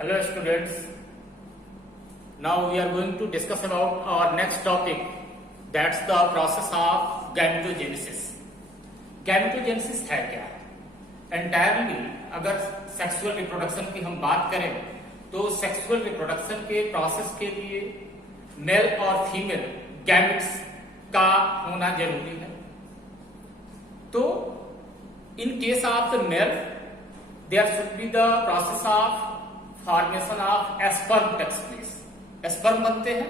Hello students, now we are going to discuss about our next topic, that's the process of gametogenesis. Gametogenesis है क्या? Entirely अगर sexual reproduction की हम बात करें तो सेक्सुअल रिप्रोडक्शन के प्रोसेस के लिए मेल और फीमेल गैमेट्स का होना जरूरी है। तो in case of the male there should be the process of formation of sperm takes place, sperm बनते हैं।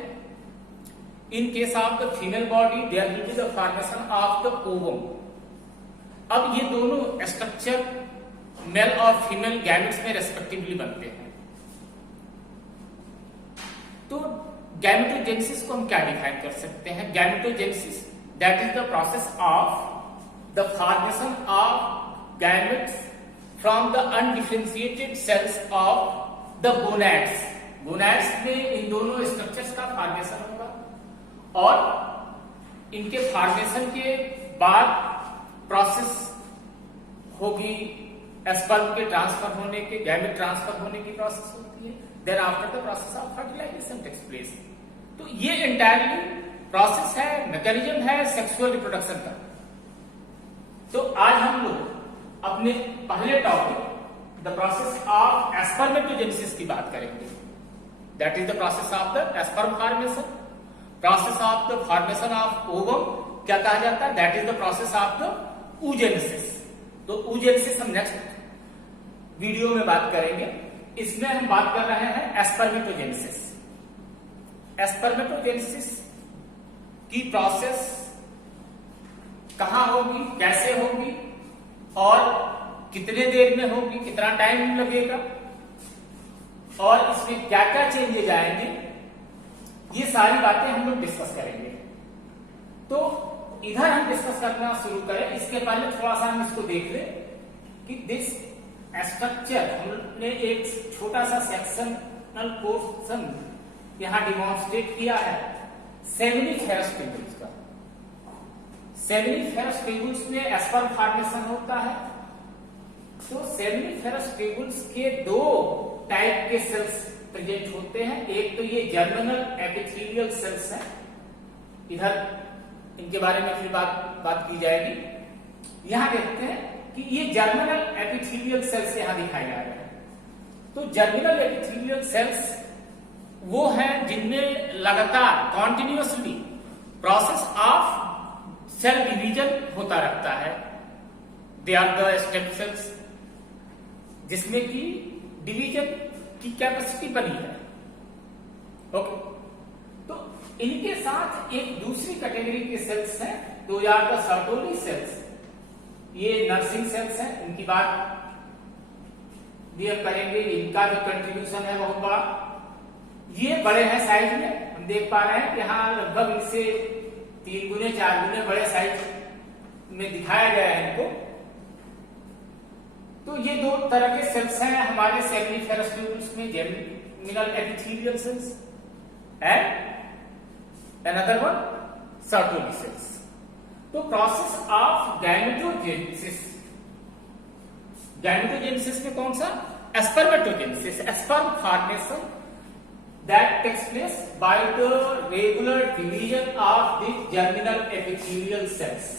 In case of the female body there will be the formation of the ovum. अब ये दोनों structure male और female gametes में respectively बनते हैं। तो गैमेटोजेनेसिस को हम क्या डिफाइन कर सकते हैं? Gametogenesis that is the process of the formation of gametes from the undifferentiated cells of the gonads. Gonads में इन दोनों स्ट्रक्चर्स का फॉर्मेशन होगा और इनके फॉर्मेशन के बाद प्रोसेस होगी एस्पर्म के ट्रांसफर होने के, गैमेट ट्रांसफर होने की प्रोसेस होती है। Then after the process of fertilisation takes place. तो ये एंटायरली प्रोसेस है, मैकेनिज्म है सेक्सुअल रिप्रोडक्शन का। तो आज हम लोग अपने पहले topic the process of spermatogenesis की बात करेंगे। That is the process of the sperm formation. Process of the formation of ovum क्या कहा जाता है? That is the process of the oogenesis। तो oogenesis हम नेक्स्ट वीडियो में बात करेंगे। इसमें हम बात कर रहे हैं एस्पर्मेटोजेनेसिस। एस्पर्मेटोजेनेसिस की प्रोसेस कहां होगी, कैसे होगी और कितने देर में होगी, कितना टाइम लगेगा और इसमें क्या क्या चेंजेज आएंगे, ये सारी बातें हम लोग डिस्कस करेंगे। तो इधर हम डिस्कस करना शुरू करें इसके पहले थोड़ा सा हम इसको देख लें कि दिस स्ट्रक्चर हमने एक छोटा सा सेक्शनल पोर्शन यहां डिमॉन्स्ट्रेट किया है सेमिनिफेरस ट्यूबुल्स का। सेमिनिफेरस ट्यूबुल्स में एस्पर्म फॉर्मेशन होता है। तो सेमिनिफेरस ट्यूबुल्स के दो टाइप के सेल्स प्रेजेंट होते हैं। एक तो ये जर्मिनल एपिथेलियल सेल्स है, इधर इनके बारे में फिर बात की जाएगी। यहां देखते हैं कि ये जर्मिनल एपिथेलियल सेल्स यहां दिखाए जा रहे हैं। तो जर्मिनल एपिथेलियल सेल्स वो हैं जिनमें लगातार continuously process of cell division होता रहता है। They are the stem cells जिसमें कि डिवीजन की कैपेसिटी बनी है। ओके, तो इनके साथ एक दूसरी कैटेगरी के सेल्स हैं, दो आर द सर्टोली सेल्स। ये नर्सिंग सेल्स हैं, इनकी बात भी हम करेंगे। इनका जो कंट्रीब्यूशन है बहुत बड़ा, ये बड़े हैं साइज में। हम देख पा रहे हैं कि यहाँ लगभग इनसे 3 गुने 4 गुने बड़े साइज में दिखाया गया है इनको। तो ये दो तरह के सेल्स हैं हमारे सेमिनिफेरस ट्यूबुल्स में, germinal epithelial cells and another one Sertoli cells. तो प्रोसेस ऑफ गैमेटोजेनेसिस, गैमेटोजेनेसिस में कौन सा? Spermatogenesis, sperm formation that takes place by the regular division of the germinal epithelial cells.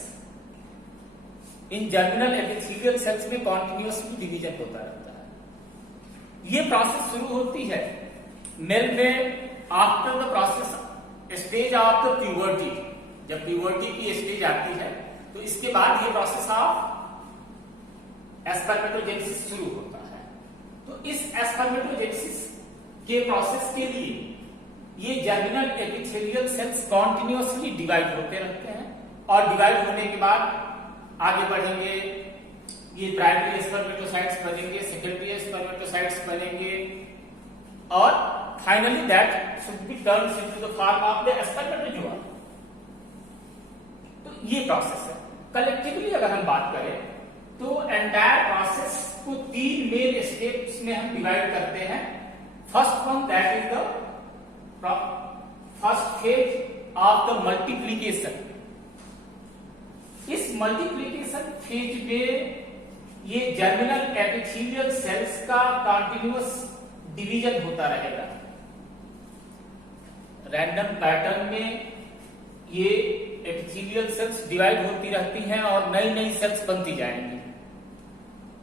इन जर्मिनल एपिथेलियल सेल्स में continuously division होता रहता है। ये प्रोसेस शुरू होती है मेल में after the process stage of the puberty. जब प्यूबर्टी की स्टेज आती है तो इसके बाद ये प्रोसेस ऑफ एस्पर्मेटोजेनेसिस शुरू होता है। तो इस एस्पर्मेटोजेनेसिस के प्रोसेस के लिए ये germinal epithelial sales continuously divide होते रहते हैं और डिवाइड होने के बाद आगे बढ़ेंगे। ये प्राइमरी स्पर्मेटोसाइट्स बनेंगे, सेकेंडरी स्पर्मेटोसाइट्स बनेंगे और finally that should be turned into the form of the spermatozoa. तो ये प्रोसेस है। कलेक्टिवली अगर हम बात करें तो एंटायर प्रोसेस को 3 मेन स्टेप्स में हम डिवाइड करते हैं। First one that is the first phase of the multiplication. इस मल्टीप्लीकेशन फेज में ये जर्मिनल एपिथेलियल सेल्स का कंटिन्यूअस डिवीजन होता रहेगा। रैंडम पैटर्न में ये एपिथेलियल सेल्स डिवाइड होती रहती हैं और नई नई सेल्स बनती जाएंगी।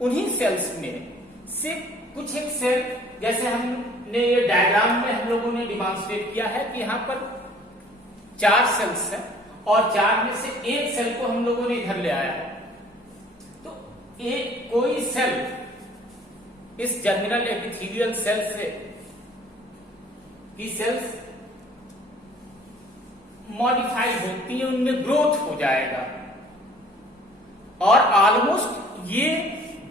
उन्हीं सेल्स में से कुछ एक सेल, जैसे हमने ये डायग्राम में हम लोगों ने डिमॉन्स्ट्रेट किया है कि यहाँ पर 4 सेल्स हैं और 4 में से एक सेल को हम लोगों ने इधर ले आया है। तो एक कोई सेल इस जर्मिनल एपिथेलियल सेल से की सेल्स मॉडिफाई होती है, उनमें ग्रोथ हो जाएगा और ऑलमोस्ट ये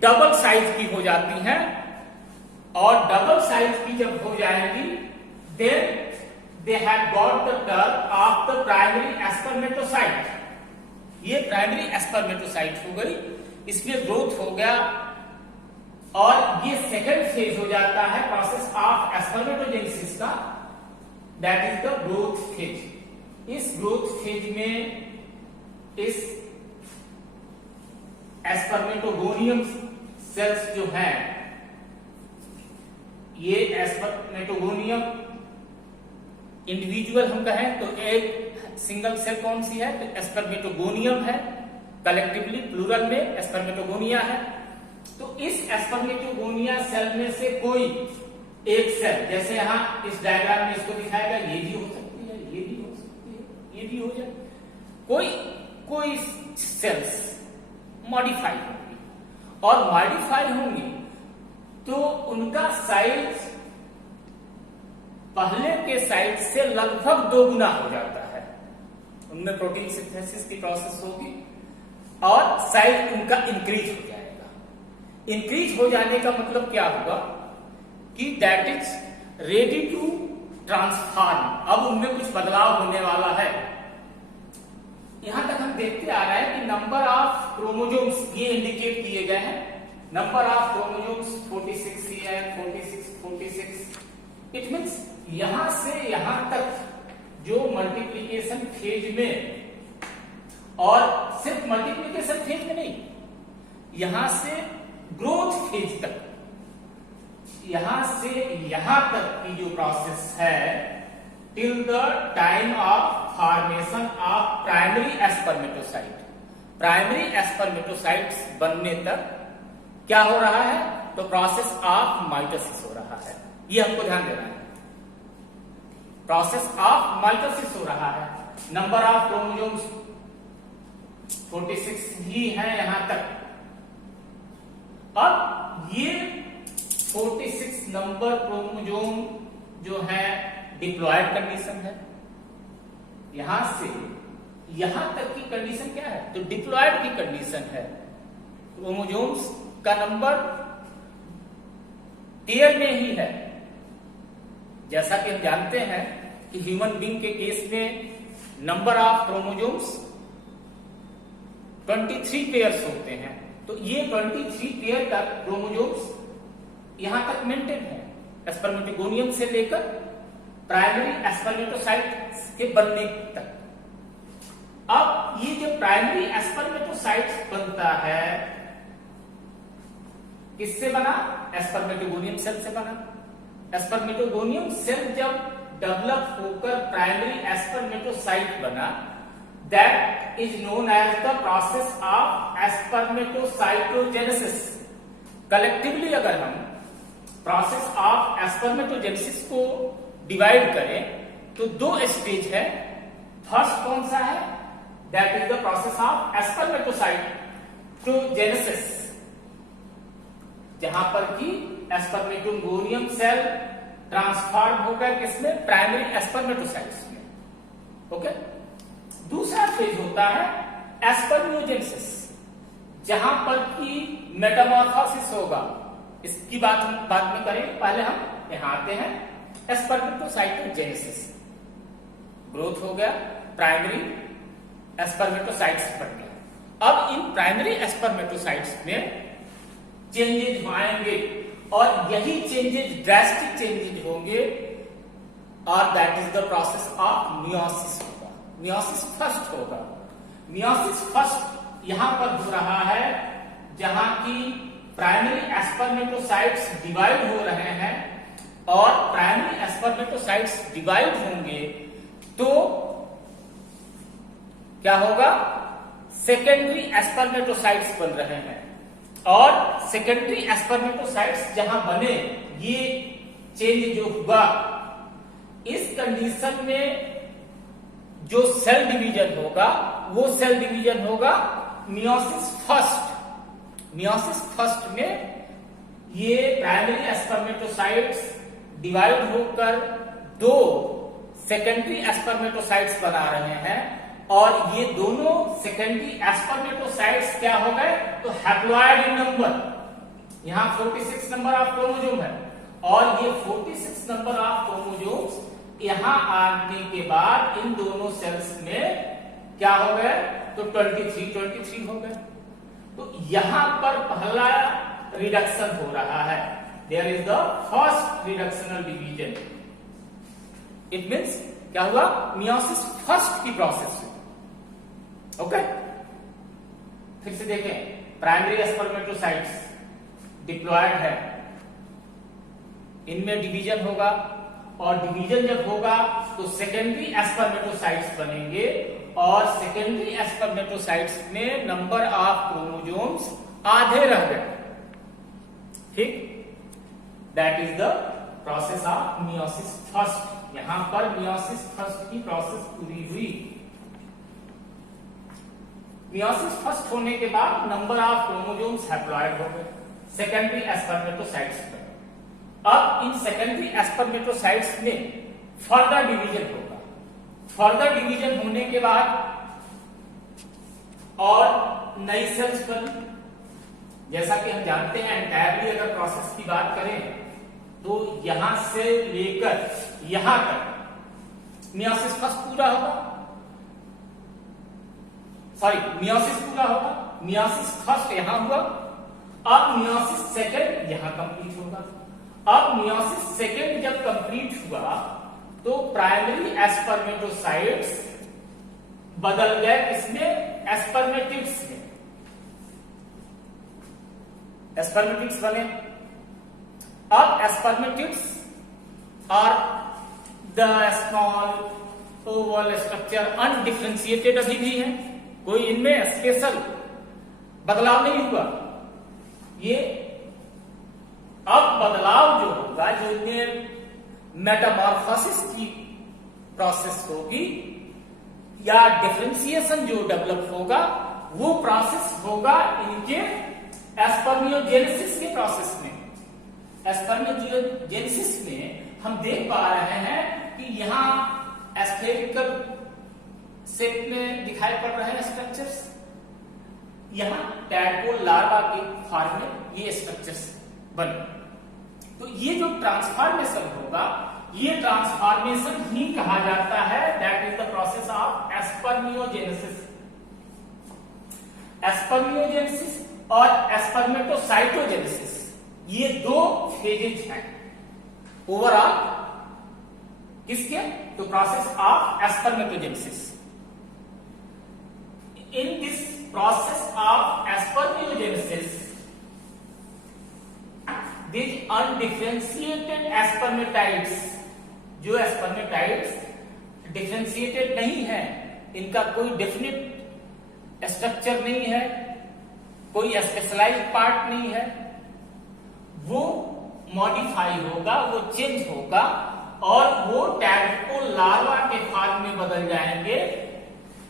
डबल साइज की हो जाती हैं। और डबल साइज की जब हो जाएगी then they have got the term of the primary spermatocyte। ये प्राइमरी स्पर्मेटोसाइट हो गई, इसमें ग्रोथ हो गया और ये सेकंड फेज हो जाता है प्रोसेस ऑफ स्पर्मेटोजेनेसिस का, that is the growth phase. इस ग्रोथ फेज में इस स्पर्मेटोगोनियम सेल्स जो हैं, ये स्पर्मेटोगोनियम इंडिविजुअल हम कहें तो एक सिंगल सेल कौन सी है, तो स्पर्मेटोगोनियम है, कलेक्टिवली प्लूरल में स्पर्मेटोगोनिया है। तो इस स्पर्मेटोगोनिया सेल में से कोई एक सेल, जैसे यहां इस डायग्राम में इसको दिखाएगा, ये भी हो सकती है, ये भी हो सकती है, ये भी हो जाए, कोई सेल्स मॉडिफाई होंगी और मॉडिफाई होंगी तो उनका साइज पहले के साइज से लगभग 2 गुना हो जाता है। उनमें प्रोटीन सिंथेसिस की प्रोसेस होगी और साइज उनका इंक्रीज हो जाएगा। इंक्रीज हो जाने का मतलब क्या होगा कि that is ready to transform. अब उनमें कुछ बदलाव होने वाला है। यहां तक हम देखते आ रहे हैं कि नंबर ऑफ क्रोमोसोम्स ये इंडिकेट किए गए हैं। नंबर ऑफ क्रोमोसोम्स 46 ही है, 46। इट मीन्स यहां से यहां तक जो मल्टीप्लिकेशन फेज में, और सिर्फ मल्टीप्लिकेशन फेज में नहीं, यहां से ग्रोथ फेज तक, यहां से यहां तक की जो प्रोसेस है till the time of formation of primary spermatocyte. Primary spermatocytes बनने तक क्या हो रहा है, तो प्रोसेस ऑफ माइटोसिस हो रहा है। ये हमको ध्यान देना है, प्रोसेस ऑफ माइटोसिस हो रहा है। नंबर ऑफ क्रोमोसोम्स 46 ही है यहां तक। अब ये 46 नंबर क्रोमोसोम जो है डिप्लॉयड कंडीशन है। यहां से यहां तक की कंडीशन क्या है, तो डिप्लॉयड की कंडीशन है। क्रोमोसोम्स का नंबर पेयर में ही है। जैसा कि हम जानते हैं कि ह्यूमन बीइंग के केस में नंबर ऑफ क्रोमोसोम्स 23 पेयर्स होते हैं। तो ये 23 पेयर का क्रोमोसोम्स यहां तक मेंटेन है, स्पर्मेटोगोनियम से लेकर प्राइमरी स्पर्मेटोसाइट के बनने तक। अब ये जो प्राइमरी स्पर्मेटोसाइट बनता है किससे बना, स्पर्मेटोगोनियम सेल से बना। स्पर्मेटोगोनियम सेल जब डेवलप होकर प्राइमरी स्पर्मेटोसाइट बना, that is known as the process of spermatocytogenesis. Collectively अगर हम प्रोसेस ऑफ स्पर्मेटोजेनेसिस को डिवाइड करें तो 2 स्टेज है। फर्स्ट कौन सा है, that is the process of spermatocytogenesis, जहां पर कि स्पर्मेटोगोनियम सेल ट्रांसफॉर्म होकर किसमें, प्राइमरी स्पर्मेटोसाइट्स में। ओके। दूसरा फेज होता है स्पर्मियोजेनेसिस, जहां पर कि मेटामॉर्फोसिस होगा। इसकी बात हम बाद में करें, पहले हम यहां आते हैं स्पर्मेटोसाइटोजेनेसिस। ग्रोथ हो गया, प्राइमरी स्पर्मेटोसाइट्स बन गए। अब इन प्राइमरी स्पर्मेटोसाइट्स में चेंजेज आएंगे और यही चेंजेज ड्रास्टिक चेंजेज होंगे और that is the process of meiosis होगा। मियोसिस फर्स्ट होगा। मियोसिस फर्स्ट यहां पर हो रहा है जहां की प्राइमरी स्पर्मेटोसाइट्स डिवाइड हो रहे हैं और प्राइमरी स्पर्मेटोसाइट्स डिवाइड होंगे तो क्या होगा, सेकेंडरी स्पर्मेटोसाइट्स बन रहे हैं। और सेकेंडरी स्पर्मेटोसाइट्स जहां बने, ये चेंज जो हुआ, इस कंडीशन में जो सेल डिवीजन होगा वो सेल डिवीजन होगा मियोसिस फर्स्ट। मियोसिस फर्स्ट में ये प्राइमरी स्पर्मेटोसाइट्स डिवाइड होकर दो सेकेंडरी स्पर्मेटोसाइट्स बना रहे हैं, और ये दोनों सेकेंडरी स्पर्मेटोसाइट्स क्या हो गए, तो हैप्लॉइड इन नंबर। यहां 46 नंबर ऑफ क्रोमोसोम है, और ये 46 नंबर ऑफ क्रोमोसोम्स यहां आने के बाद इन दोनों सेल्स में क्या हो गए, तो 23 हो गए। तो यहां पर पहला रिडक्शन हो रहा है, there is the first reductional division. It means क्या हुआ, मियोसिस फर्स्ट की प्रोसेस हुई। ओके, फिर से देखें, प्राइमरी स्पर्मेटोसाइट्स डिप्लॉयड है, इनमें डिवीजन होगा, और डिवीजन जब होगा तो सेकेंडरी स्पर्मेटोसाइट्स बनेंगे, और सेकेंडरी स्पर्मेटोसाइट्स में नंबर ऑफ क्रोमोसोम्स आधे रह गए। ठीक, that is the process of meiosis first. यहां पर मियोसिस फर्स्ट की प्रोसेस पूरी हुई। मियोसिस फर्स्ट होने के बाद नंबर ऑफ क्रोमोसोम्स हैप्लॉइड हो गए सेकेंडरी स्पर्मेटोसाइट्स पर। अब इन सेकेंडरी स्पर्मेटोसाइट्स में फर्दर डिवीजन होगा। फर्दर डिवीजन होने के बाद और नई सेल्स बनी। जैसा कि हम जानते हैं, एंटायरली अगर प्रोसेस की बात करें तो यहां से लेकर यहां तक मियोसिस फर्स्ट पूरा होगा, सॉरी मियोसिस पूरा होगा, मियोसिस फर्स्ट यहां हुआ, अब मियोसिस सेकंड यहां कंप्लीट होगा। अब मियोसिस सेकंड जब कंप्लीट हुआ तो प्राइमरी स्पर्मेटोसाइट्स बदल गए किसमें, स्पर्मेटिड्स में। स्पर्मेटिड्स बने। अब स्पर्मेटिड्स और the small Oval structure undifferentiated अभी भी है, कोई इनमें स्पेशल बदलाव नहीं हुआ। ये अब बदलाव जो होगा, जो इनमें मेटामॉर्फोसिस की प्रोसेस होगी या डिफरेंशिएशन जो डेवलप होगा, वो प्रोसेस होगा इनके स्पर्मियोजेनेसिस के प्रोसेस में। स्पर्मियोजेनेसिस में हम देख पा रहे हैं कि यहां स्फेरिकल शेप में दिखाई पड़ रहे हैं स्ट्रक्चर्स, यहां टैडपोल लार्वा के फॉर्म में ये स्ट्रक्चर्स बने। तो ये जो ट्रांसफॉर्मेशन होगा, ये ट्रांसफॉर्मेशन ही कहा जाता है, that is the process of spermiogenesis. Spermiogenesis और स्पर्मेटोसाइटोजेनेसिस, ये दो फेजेज हैं ओवरऑल किसके, तो process of spermatogenesis. In this process of spermiogenesis, these undifferentiated spermatids, जो स्पर्मेटाइड्स डिफरेंशिएटेड नहीं है, इनका कोई डेफिनेट स्ट्रक्चर नहीं है, कोई स्पेशलाइज्ड पार्ट नहीं है, वो मॉडिफाई होगा, वो चेंज होगा, और वो टैडपोल लार्वा के फॉर्म में बदल जाएंगे,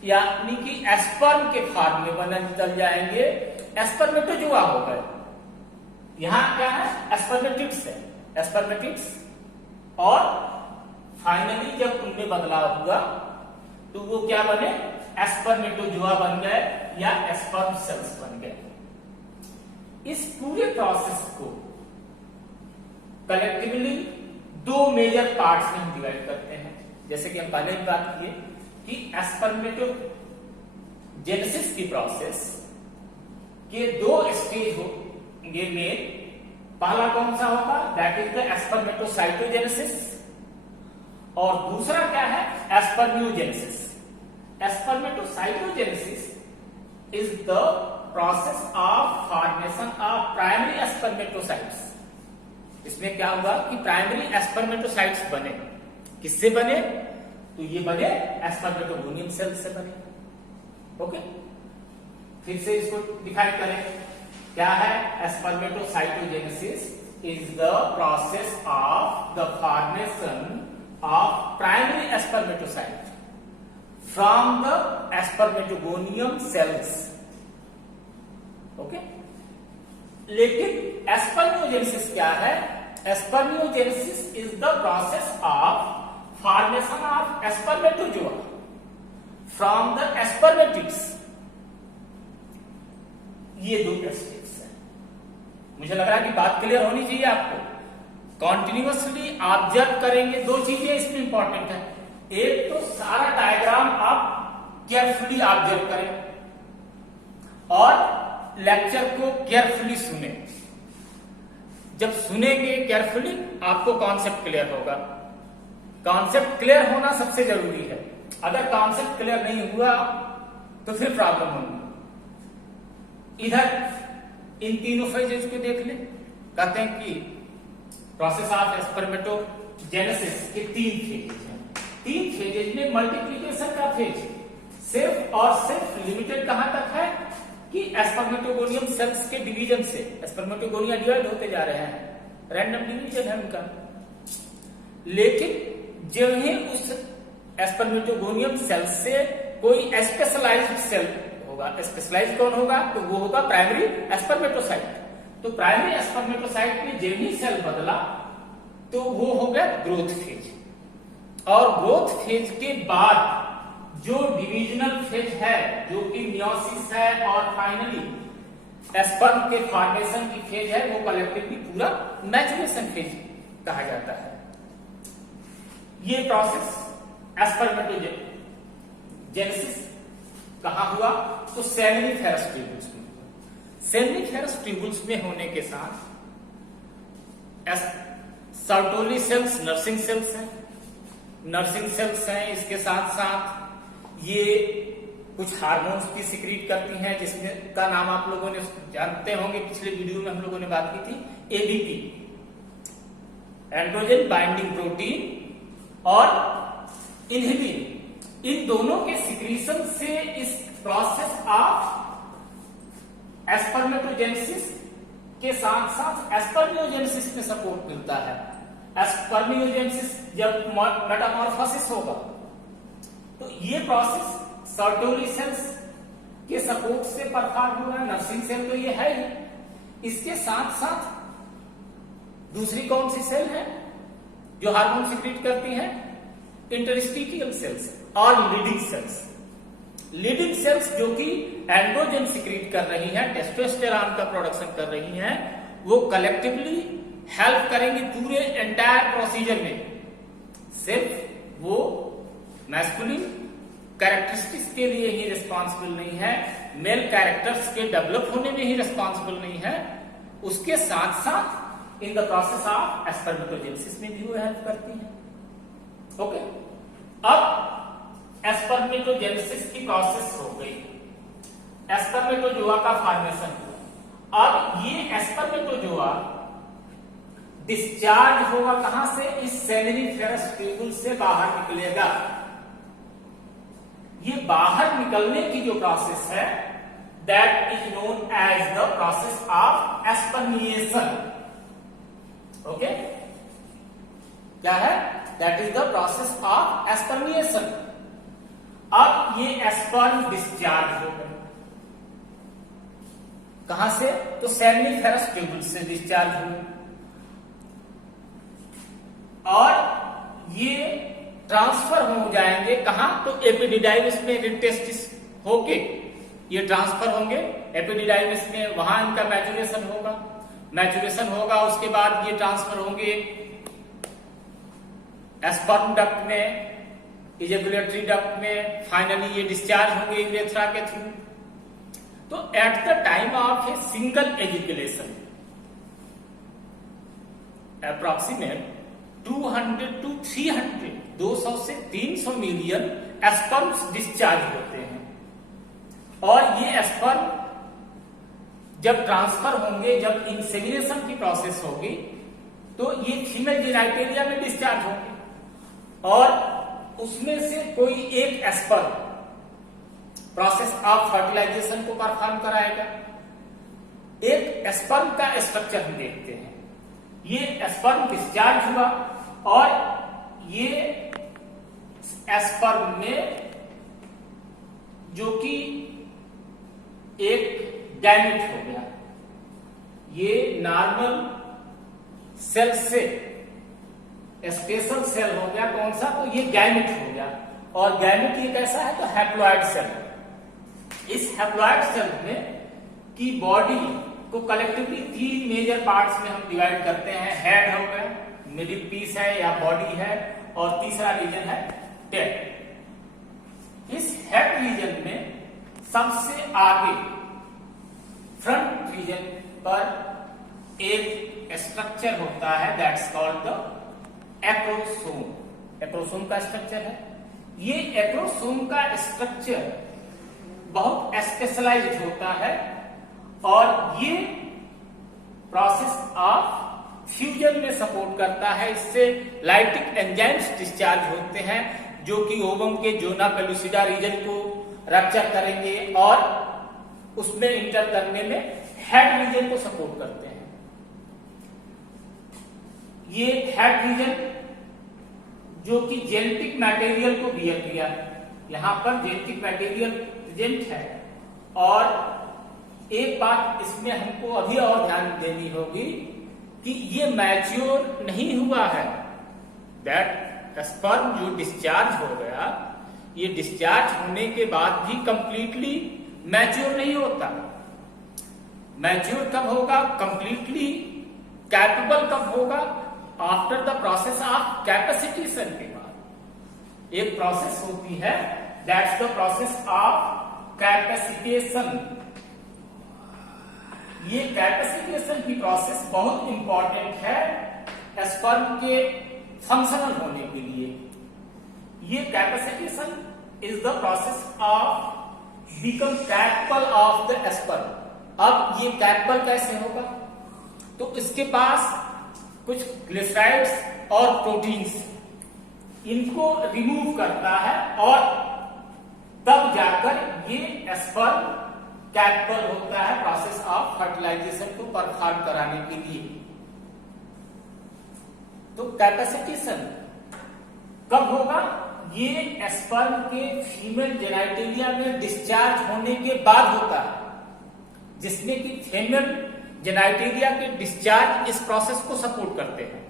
यानी कि स्पर्म के फॉर्म में बदल जाएंगे, स्पर्मेटोजुआ हो गए। यहां क्या है, स्पर्मेटिड्स है, स्पर्मेटिड्स, और फाइनली जब उनमें बदलाव हुआ तो वो क्या बने, स्पर्मेटोजुआ बन गए या स्पर्म सेल्स बन गए। इस पूरे प्रोसेस को कलेक्टिवली दो मेजर पार्ट्स में हम डिवाइड करते हैं, जैसे कि हम पहले भी बात किए कि स्पर्मेटोजेनेसिस की प्रोसेस के दो स्टेज होंगे मेन। पहला कौन सा होगा, दैट इज द स्पर्मेटोसाइटोजेनेसिस, और दूसरा क्या है, spermiogenesis. Spermatocytogenesis is the process of formation of primary spermatocytes, इसमें क्या हुआ कि प्राइमरी एस्पर्मेटोसाइट्स बने। किससे बने? तो ये बने एस्पर्मेटोगोनियम सेल से बने। ओके, फिर से इसको डिफाइन करें। क्या है? Spermatocytogenesis is the process of the formation of primary spermatocyte from the spermatogonium cells. Okay, लेकिन एस्पर्मियोजेनेसिस क्या है? Spermiogenesis is the process of formation of spermatozoa from the spermatids. ये दो स्टेप्स हैं। मुझे लग रहा है कि बात क्लियर होनी चाहिए आपको। कॉन्टिन्यूअसली ऑब्जर्व करेंगे। दो चीजें इसमें इंपॉर्टेंट है। एक तो सारा डायग्राम आप केयरफुली ऑब्जर्व करें और लेक्चर को केयरफुली सुने। जब सुनेंगे केयरफुली आपको कॉन्सेप्ट क्लियर होगा। कॉन्सेप्ट क्लियर होना सबसे जरूरी है। अगर कॉन्सेप्ट क्लियर नहीं हुआ तो फिर प्रॉब्लम होगी। इधर इन तीनों फेजेस को देख ले। कहते हैं कि प्रोसेस ऑफ एस्पर्मेटोजेनेसिस के 3 फेजेस हैं। 3 फेजेज में मल्टीप्लिकेशन का फेज सिर्फ और सिर्फ लिमिटेड कहां तक है कि एस्पर्मेटोगोनियम सेल्स के डिवीजन से। एस्पर्मेटोगोनिया डिवाइड होते जा रहे हैं, रैंडम डिवीजन है उनका। लेकिन जब ही उस एस्पर्मेटोगोनियम सेल से कोई स्पेशलाइज्ड सेल होगा, स्पेशलाइज्ड कौन होगा? तो वो होगा प्राइमरी एस्पर्मेटोसाइट। तो प्राइमरी एस्पर्मेटोसाइट में जब ही सेल बदला तो वो हो गया ग्रोथ फेज। और ग्रोथ फेज के बाद जो डिविजनल फेज है, जो कि मियोसिस है, और फाइनली एस्पर्म के फॉर्मेशन की फेज है, वो कलेक्टिवली पूरा मैचुरेशन फेज कहा जाता है। ये प्रोसेस एस्पर्मेटोजेनेसिस कहां हुआ? तो सेमिनिफेरस ट्यूबुल्स में। सेमिनिफेरस ट्यूबुल्स में होने के साथ सर्टोली सेल्स नर्सिंग सेल्स हैं। नर्सिंग सेल्स हैं। इसके साथ साथ ये कुछ हार्मोन्स भी सिक्रीट करती हैं, जिसमें का नाम आप लोगों ने जानते होंगे। पिछले वीडियो में हम लोगों ने बात की थी एबीपी, एंड्रोजन बाइंडिंग प्रोटीन, और इन्हिबिन। इन दोनों के सिक्रीशन से इस प्रोसेस ऑफ एस्पर्मेटोजेनेसिस के साथ साथ एस्पर्मियोजेनेसिस में सपोर्ट मिलता है। एस्पर्मियोजेनेसिस जब मेटामॉर्फोसिस होगा तो ये प्रोसेस सर्टोली सेल्स के सपोर्ट से परफॉर्म होगा। नर्सिंग सेल तो ये है ही। इसके साथ साथ दूसरी कौन सी सेल है जो हार्मोन सिक्रीट करती है? इंटरस्टिशियल सेल्स और लीडिंग सेल्स। लीडिंग सेल्स जो कि एंड्रोजन सिक्रीट कर रही हैं, टेस्टोस्टेरॉन का प्रोडक्शन कर रही हैं, वो कलेक्टिवली हेल्प करेंगी पूरे एंटायर प्रोसीजर में। सिर्फ वो मैस्कुलिन कैरेक्टरिस्टिक्स के लिए ही रिस्पॉन्सिबल नहीं है, मेल कैरेक्टर्स के डेवलप होने में ही रिस्पॉन्सिबल नहीं है, उसके साथ साथ इन द प्रोसेस ऑफ एस्पर्मेटोजेनेसिस में भी वो हेल्प करती है। ओके, अब एस्पर्मेटोजेनेसिस की प्रोसेस हो गई, एस्पर्मेटोजोआ का फॉर्मेशन हुआ। अब ये एस्पर्मेटोजोआ डिस्चार्ज होगा कहां से? इस सेमिनिफेरस ट्यूबुल से बाहर निकलेगा। ये बाहर निकलने की जो प्रोसेस है that is known as the process of spermiation. Okay, क्या है? That is the process of spermiation. अब ये एस्पर्म डिस्चार्ज हो गए कहां से? तो सेमिनिफेरस ट्यूबुल से डिस्चार्ज हुए और ये ट्रांसफर हो जाएंगे कहां? तो एपिडिडाइमिस में रिटेस्टिस होके ये ट्रांसफर होंगे एपिडिडाइमिस में। वहां इनका मैचुरेशन होगा। मैचुरेशन होगा उसके बाद ये ट्रांसफर होंगे एस्पर्म डक्ट में, इजैकुलेटरी डक्ट में, फाइनली ये डिस्चार्ज होंगे यूरेथ्रा के थ्रू। तो at the time of a single ejaculation approximate 200 to 300 200 से 300 मिलियन एस्पर्म्स डिस्चार्ज होते हैं। और ये एस्पर्म जब ट्रांसफर होंगे, जब इंसेमिनेशन की प्रोसेस होगी, तो ये फीमेल जेनाइटेलिया में डिस्चार्ज होंगे और उसमें से कोई एक एस्पर्म प्रोसेस ऑफ फर्टिलाइजेशन को परफॉर्म कराएगा। एक एस्पर्म का स्ट्रक्चर हम देखते हैं। ये एस्पर्म डिस्चार्ज हुआ और ये एस्पर्म में जो कि एक गैमेट हो गया, ये नॉर्मल सेल से स्पेशल सेल हो गया। कौन सा? तो ये गैमेट हो गया और गैमेट ये कैसा है? तो हैप्लॉइड सेल। इस हैप्लॉइड सेल में की बॉडी को कलेक्टिवली 3 मेजर पार्ट्स में हम डिवाइड करते हैं। हेड हो गया, मिडिल पीस है या बॉडी है, और तीसरा रीजन है टेल। इस हेड रीजन में सबसे आगे फ्रंट रीजन पर एक स्ट्रक्चर होता है, that's called the acrosome. Acrosome का स्ट्रक्चर है। ये एक्रोसोम का स्ट्रक्चर बहुत स्पेशलाइज्ड होता है और ये प्रोसेस ऑफ फ्यूजन में सपोर्ट करता है। इससे लाइटिक एंजाइम्स डिस्चार्ज होते हैं जो कि ओवम के जोना पेलुसिडा रीजन को रप्चर करेंगे और उसमें इंटर करने में हेड रीजन को सपोर्ट करते हैं। ये हेड रीजन जो कि जेनेटिक मटेरियल को बियर किया, यहां पर जेनेटिक मटेरियल प्रेजेंट है। और एक बात इसमें हमको अभी और ध्यान देनी होगी कि ये मैच्योर नहीं हुआ है। दैट स्पर्म जो डिस्चार्ज हो गया, ये डिस्चार्ज होने के बाद भी कंप्लीटली मैच्योर नहीं होता। मैच्योर कब होगा? कंप्लीटली कैपेबल कब होगा? After the process of capacitation के बाद एक प्रोसेस होती है, that's the process of capacitation. ये कैपेसिटेशन की प्रोसेस बहुत इंपॉर्टेंट है स्पर्म के फंक्शनल होने के लिए। ये capacitation is the process of become capable of the sperm. अब ये कैपेबल कैसे होगा? तो इसके पास कुछ ग्लिसराइड्स और प्रोटीन्स इनको रिमूव करता है और तब जाकर ये स्पर्म कैपेबल होता है प्रोसेस ऑफ फर्टिलाइजेशन को परफॉर्म कराने के लिए। तो कैपेसिटेशन कब होगा? ये स्पर्म के फीमेल जेनाइटेलिया में डिस्चार्ज होने के बाद होता है, जिसमें कि फीमेल जेनाइटेलिया के डिस्चार्ज इस प्रोसेस को सपोर्ट करते हैं।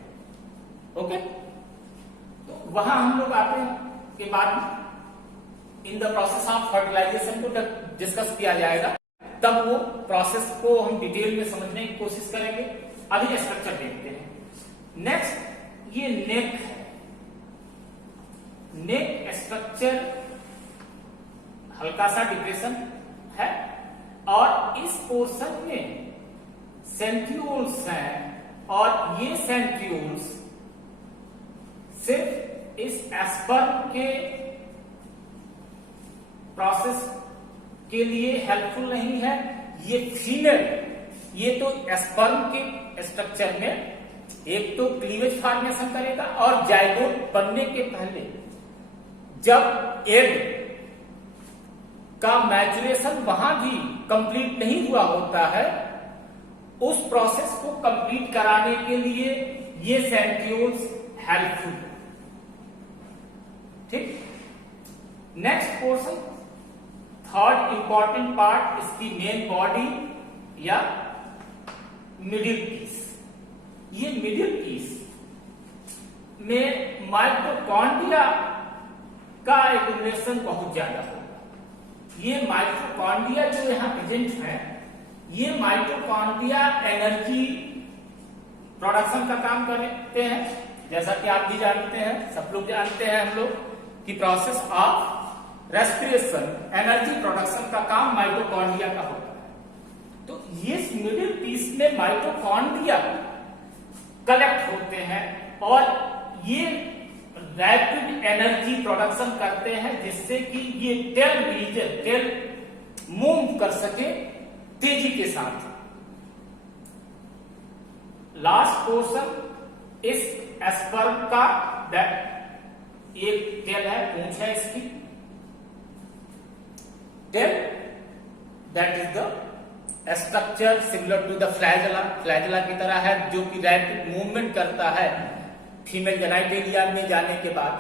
ओके, तो वहां हम लोग आते हैं के बाद in the process of fertilisation को डिस्कस किया जाएगा, तब वो प्रोसेस को हम डिटेल में समझने की कोशिश करेंगे। अभी स्ट्रक्चर देखते हैं। नेक्स्ट ये नेक है। नेक स्ट्रक्चर हल्का सा डिप्रेशन है और इस पोर्शन में सेंट्रियोल्स हैं और ये सेंट्रियोल्स सिर्फ इस स्पर्म के प्रोसेस के लिए हेल्पफुल नहीं है। ये फीमेल, ये तो स्पर्म के स्ट्रक्चर में एक तो क्लीवेज फॉर्मेशन करेगा और जाइगोट बनने के पहले जब एग का मैचुरेशन वहां भी कंप्लीट नहीं हुआ होता है, उस प्रोसेस को कंप्लीट कराने के लिए ये सेंट्रियोल्स हेल्पफुल। ठीक, next portion, third important part, इसकी मेन बॉडी या मिडिल पीस। ये मिडिल पीस में माइटोकॉन्ड्रिया का एक्युमुलेशन बहुत ज्यादा होगा। ये माइटोकॉन्ड्रिया जो यहां प्रेजेंट है, ये माइटोकॉन्ड्रिया एनर्जी प्रोडक्शन का काम करते हैं। जैसा कि आप भी जानते हैं, सब लोग जानते हैं हम लोग कि process of respiration, energy production का काम माइटोकॉन्ड्रिया का होता है। तो ये मिडिल पीस में माइटोकॉन्ड्रिया कलेक्ट होते हैं और ये रैपिड एनर्जी प्रोडक्शन करते हैं, जिससे कि ये टेल रीजन, टेल मूव कर सके तेजी के साथ। लास्ट पोर्शन इस स्पर्म का एक टेल है, पूंछ है इसकी, tail that is the structure similar to the flagella, flagella की तरह है, जो कि रैपिड मूवमेंट करता है फीमेल जेनाइटेलिया में जाने के बाद,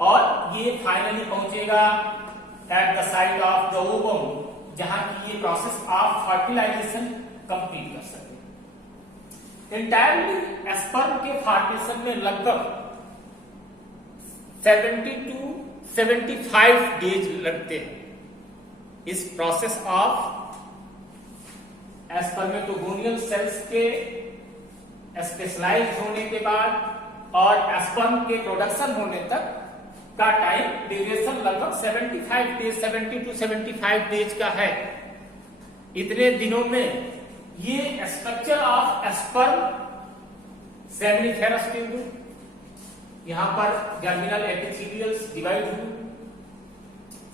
और ये फाइनली पहुंचेगा at the site of the ovum, जहां की ये प्रोसेस ऑफ फर्टिलाइजेशन कंप्लीट कर सके। इंटायरली स्पर्म के फॉर्मेशन में लगभग 70 to 75 डेज लगते हैं। इस प्रोसेस ऑफ स्पर्मेटोगोनियल सेल्स के स्पेशलाइज होने के बाद और स्पर्म के प्रोडक्शन होने तक का टाइम ड्यूरेशन लगभग 75 डेज, 70 to 75 डेज का है। इतने दिनों में ये structure of sperm seminiferous tubule, यहां पर जर्मिनल एपिथेलियल्स डिवाइड हुए,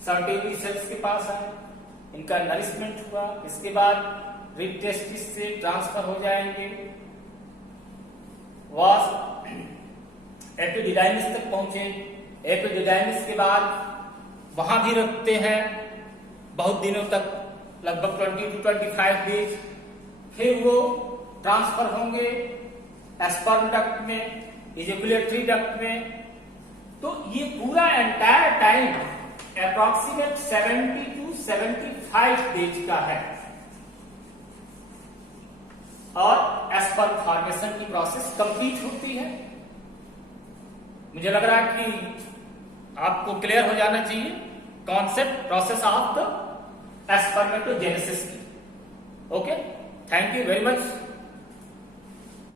सर्टेलिटी सेल्स के पास आए, इनका नरिशमेंट हुआ, इसके बाद रिब टेस्टिस से ट्रांसफर हो जाएंगे, वास्प एपिडिडाइमिस तक पहुंचे, एपिडिडाइमिस के बाद वहां भी रखते हैं बहुत दिनों तक, लगभग 20 to 25 डेज, फिर वो ट्रांसफर होंगे स्पर्म डक्ट में, इजैकुलेटरी डक्ट में। तो ये पूरा entire time approximate 70 to 75 days का है, और स्पर्म फॉर्मेशन की प्रोसेस कंप्लीट होती है। मुझे लग रहा है कि आपको क्लियर हो जाना चाहिए concept process of the spermatogenesis की। Okay, thank you very much.